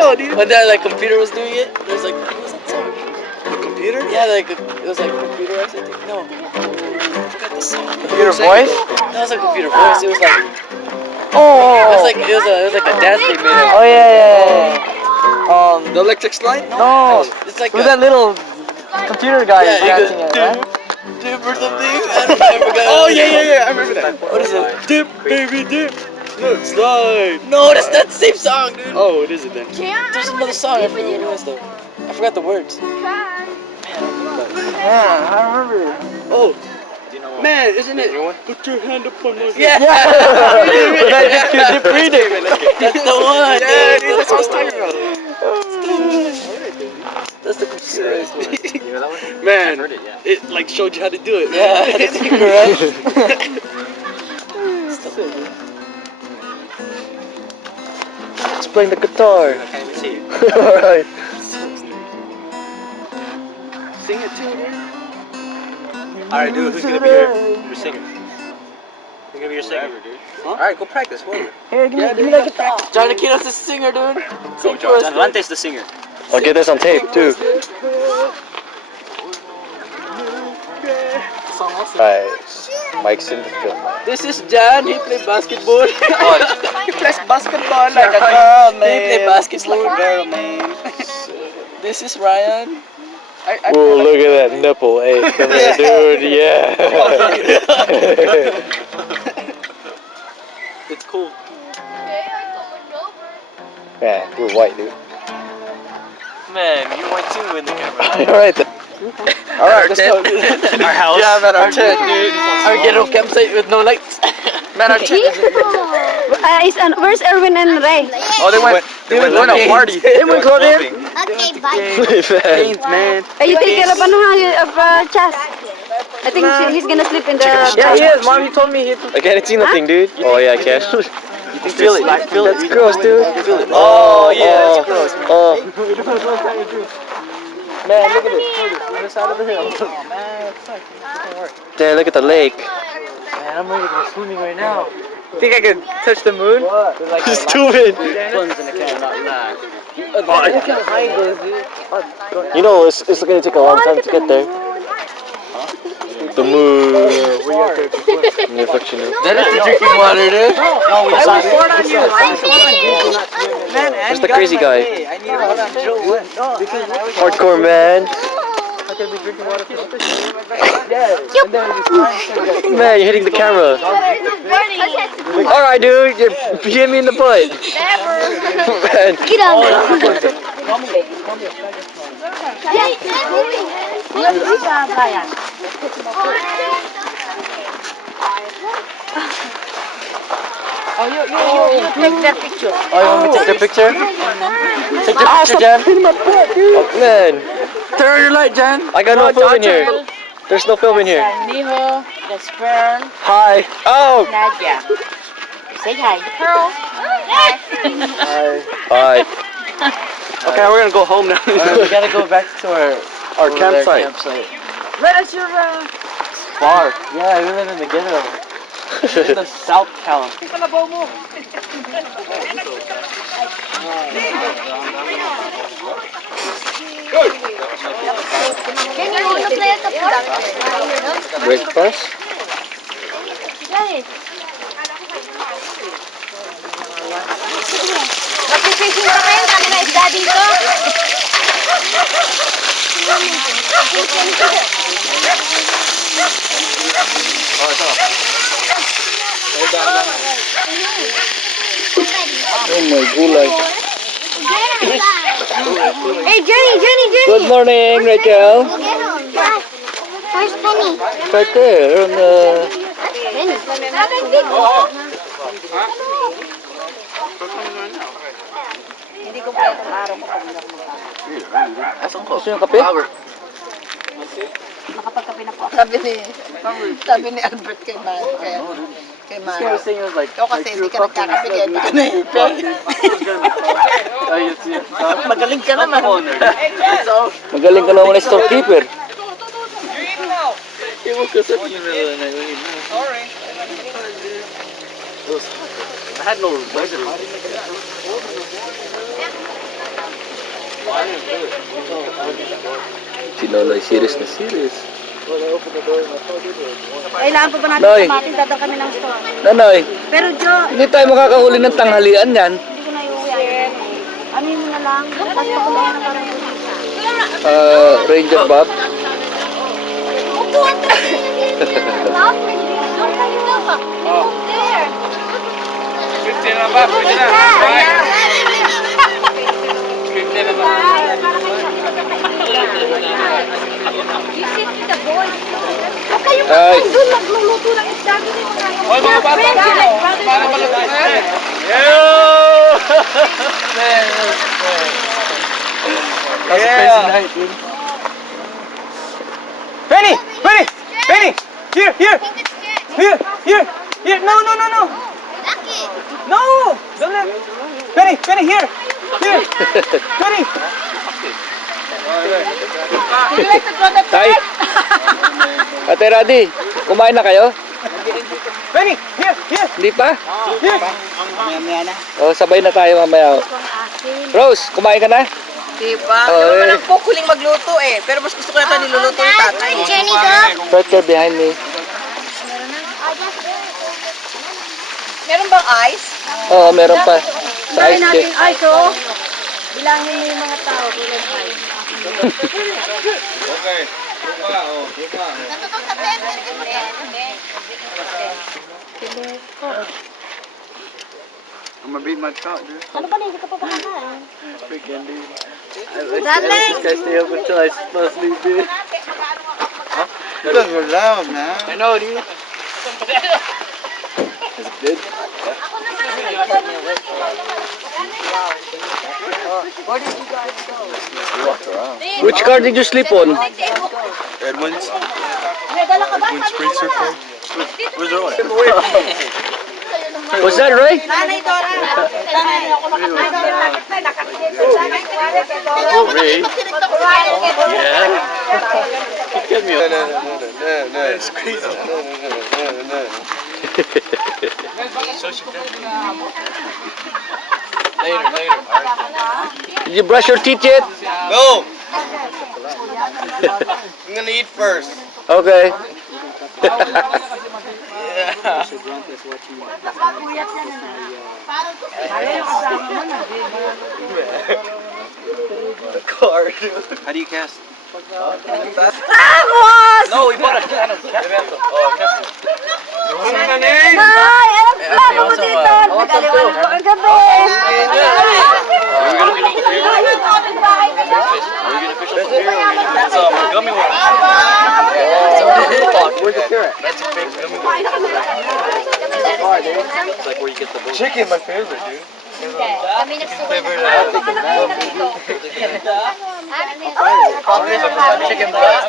know, dude. When that like computer was doing it, there's like what was that song? The computer? Yeah, like it was like computer I think. No, I forgot the song. Computer voice? No, it was like computer voice. It was like Oh. it was like a dance they made Oh up. yeah. The electric slide? No. It's like Who's that little computer guy yeah, he goes dancing it, right? dip or something. I forgot. Oh yeah, I remember that. What is it? Dip, baby, dip. No, slide. No, that's not the same song, dude. Oh, it is it then? There's another song. I forgot what it was though. I forgot the words. Yeah, I remember. Oh, man, isn't it? Put your hand upon my Yeah. Dip reading. That's the one. Yeah, dude. dude, that's what I was talking about. That's the computerized one. Man, it like showed you how to do it. Yeah, that's correct. He's playing the guitar. I can't even see it. Alright. Sing it too, dude. Alright, dude, who's gonna be your singer? Who's gonna be your singer? Alright, go practice. Whatever. Here, give me that guitar. Johnny Kino's the singer, dude. Go, John. Lante's the singer. I'll get this on tape too. Nice. Mike's in the film. This is John. He played basketball. He plays basketball like a girl, man. He played basketball. Like a girl, man. This is Ryan. I Whoa, look at that nipple. Hey, come here, dude. Yeah. It's cool. Man, you're white, dude. Man, you want to in the camera. Alright then. Alright, let's go. Our house. Yeah, man, our tent, dude. Our ghetto campsite with no lights. Man, our tent is Where's Erwin and Ray? Oh, they went on a party. Hey, my Claudine. Okay, bye. Games, man. You take care of Chas. I think he's gonna sleep in the. Yeah, he is. Mom, he told me he. I can't see nothing, dude. Oh yeah, I can. You feel it, like, feel it. That's gross, dude. Oh, yeah, that's gross, man. Oh. Man, look at this. On the side of the hill. Oh, man, it's like, There, look at the lake. Man, I'm ready to go swimming right now. you think I can touch the moon? You're stupid. Plunge in the can, not lie. Oh, can't hide those, dude. you know, it's gonna take a long time to get there. The moon. Reflection. That is the drinking water, dude. No, we just I was born on you. Man, Where's the crazy guy? I need one on Joe. Hardcore man. Man, you're hitting the camera. Alright, dude, you hit me in the butt. Man. Get on. Take that picture. Oh, you want me to take the picture? Take the picture, Jan. Oh, man, Turn on your light, Jan. I got no film in here. There's no film in here. Mijo, that's Fern, Hi. Oh. Nadia. Say hi. Pearl. Hi. Okay, we're gonna go home now. We gotta go back to Our campsite. Let us your Far. Yeah, we live in the ghetto. In the South Town. Can you want to play at the park? Breakfast. Mag-fishing ba kayo? Kami na isda dito. Oh my gulay. Hey, Jenny. Good morning, Rachel. Where's Penny? Right there on the. Penny. Gusto yung kape? Nakapagkape na po. Sabi ni Albert kay Mara. Kay Mara. Ikaw kasi hindi ka nagkakape kaya hindi ka na-ipon. Magaling ka naman. Magaling ka naman na storekeeper. I had no pleasure. Si Nonoy, serious na serious. Kailangan pa ba natin Noy. kamatis? Dadal kami ng store. Nonoy, Pero Jo, hindi tayo makakahuli ng tanghalian yan. hindi ko na iuwi. Ano yun na lang? Basta ko lang na parang Ranger Bob. Ay, Doon magluluto ng isda. Hoy, mga bata, paano maluto na yan? that's a crazy night, dude. Penny! Penny! Penny! Here! Here! Here! Here! Here! No! No! No! No! No! Don't let... Penny! Penny! Here! Here! Penny! Tay. Ate Radi, kumain na kayo? Penny! Here! Here! Hindi pa? Here! O, sabay na tayo mamaya. Rose, kumain ka na? Diba? Oh, Naman eh. ang po kuling magluto eh. Pero mas gusto ko yata niluluto yung tatay. Jenny, go! Right there behind me. Meron bang ice? Oo, meron pa. Sa Sabi ice natin, chest. ay, so, bilangin mo yung mga tao. Tulad ay. I'm gonna beat my top, dude. Ano ba, hindi ka pa pakakain? Freaking dude. Darling! Guys, stay up until I supposed to leave, dude. You guys were loud, man. I know, dude. Is it good? Which car did you sleep on? Edmonds. May dala ka ba? Edmonds Freight Circle. Where's Rowan? Was that right? Nanay Dora! Nanay ako Ray. Get me up. No. It's crazy. No. Did you brush your teeth yet? No. I'm gonna eat first. Okay. Card. How do you cast? No, we bought a can of Ay! Anong plano mo dito? Nagaliwan ko ang gabi! That's a gummy one. Where's the carrot? That's a fake gummy one. It's like where you get the bull. Chicken, my favorite, dude. Kami nagsuway na. Chicken breast.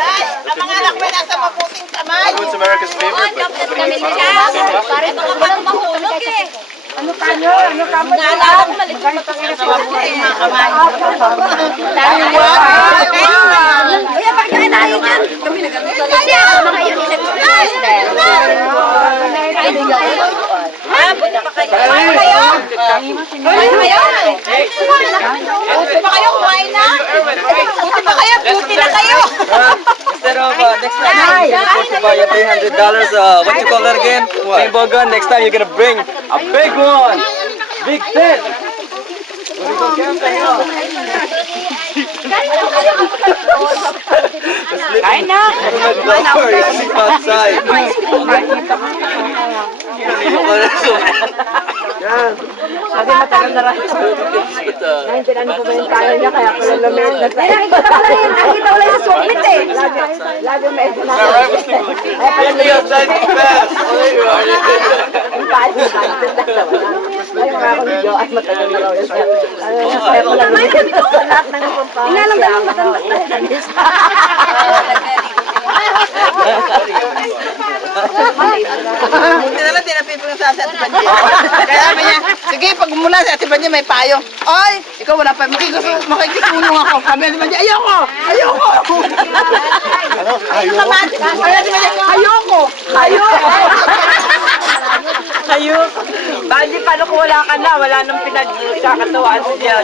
Ang mga anak mo nasa mabuting kamay. It's America's favorite, but nobody eats it. Pare, baka walang mahulog eh. Ano tayo? Ano ka mo? Naalala ko malit yung matangin sa mabuting mga kamay. Kaya pagkain tayo dyan. Kami nagagawin. Kasi ako mga yun nag-practice dahil. Punta pa kayo. Kumain kayo? Kumain kayo? Buti pa kayo? Kumain na? Buti pa kayo? Buti na kayo? Instead of next time you're supposed to buy a $300, what you call that again? Paintball gun. Next time you're gonna bring a big one, big set. Kain na! Sleep outside. Sabi matagal na rin. Ngayon, tinanong ko ba yung tayo niya, kaya pala lamig. Nakita ko lang yun, nakita ko lang yung sumit eh. Lagi may ito na. Kaya pala lamig. Ang paano yung bantin na sa wala. Ay, mga video at matagal na raw yun. Kaya pala lamig. Lahat ng pampang. Inalang dalawang matangkat na yun. Buti na lang, tinapipin sa Ate Banya. Kaya sabi niya, sige, pag mula si Ate Banya may payo. Ay, ikaw wala pa, makikisulong ako. Sabi Ate Banya, ayoko! Ayoko! Ayoko! Ayoko! Ayun. Bali, paano kung wala ka na? Wala nang pinagkakatawaan siya.